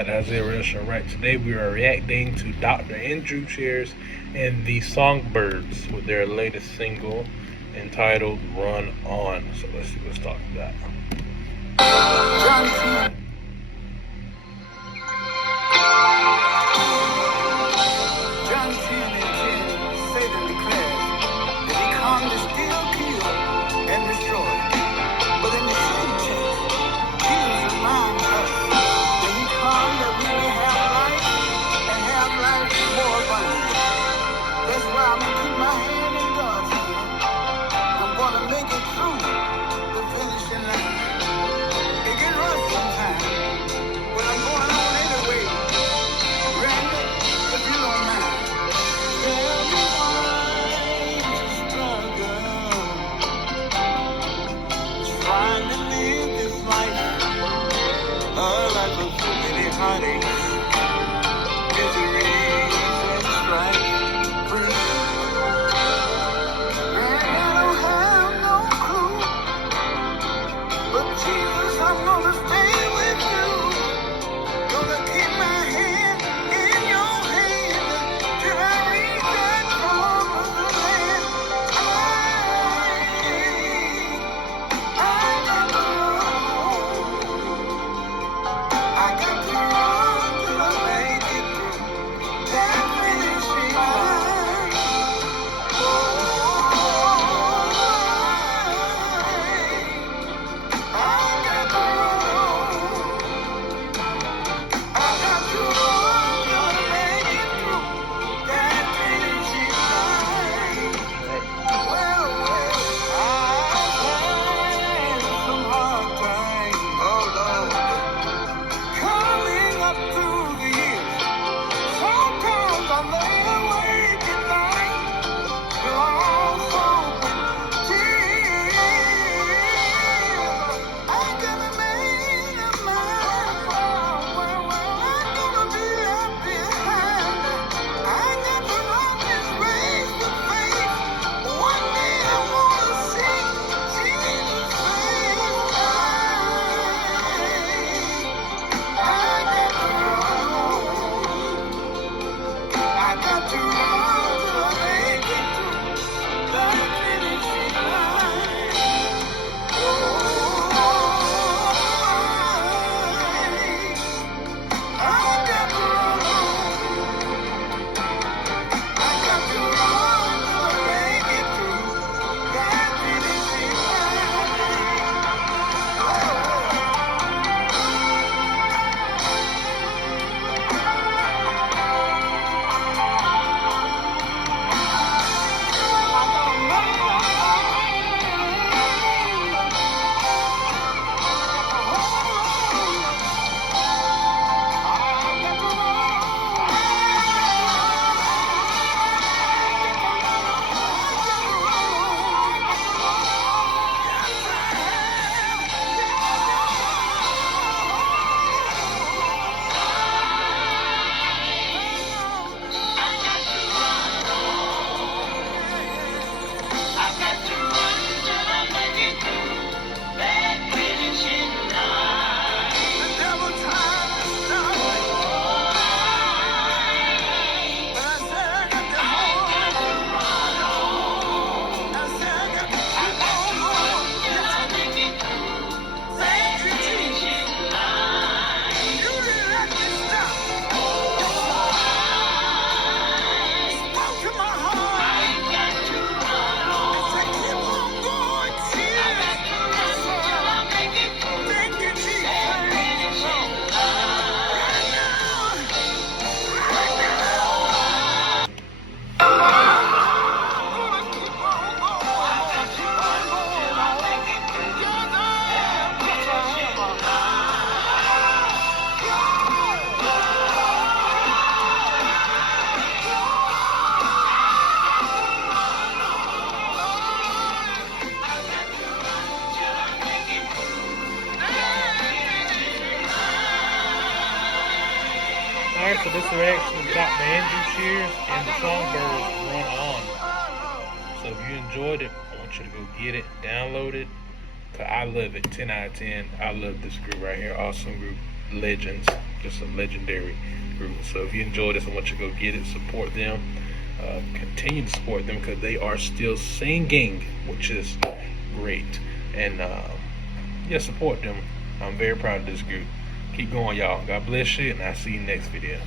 back to Isaiah Redemption Right. Today we are reacting to Dr. Andrew Cheairs and the Songbirds with their latest single entitled Run On. So let's see what's talking about. Alright, so this reaction is Dr. Andrew Cheairs and the Songbirds Run On. So if you enjoyed it, I want you to go get it, download it, because I love it, 10 out of 10. I love this group right here, awesome group, legends. just a legendary group. So if you enjoy this, I want you to go get it, support them, continue to support them because they are still singing, which is great. And yeah, support them. I'm very proud of this group. Keep going, y'all. God bless you, and I'll see you next video.